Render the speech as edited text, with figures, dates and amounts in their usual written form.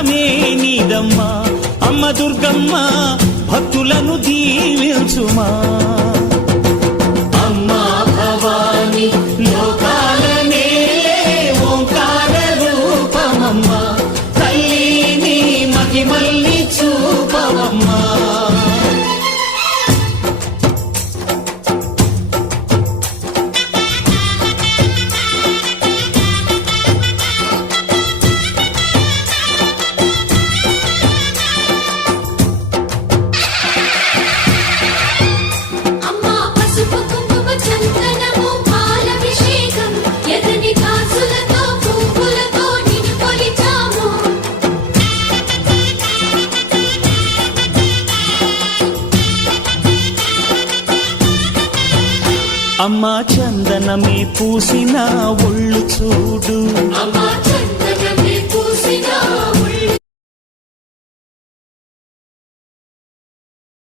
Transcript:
నీదమ్మా అమ్మ దుర్గమ్మ భక్తులను దీవించుమా అమ్మా భవాని లోకాల నేలే ఓంకార రూపమమ్మా తల్లిని మహిమల్ని చూపవమ్మా అమ్మా చందనమే పూసిన ఒళ్ళు చూడు.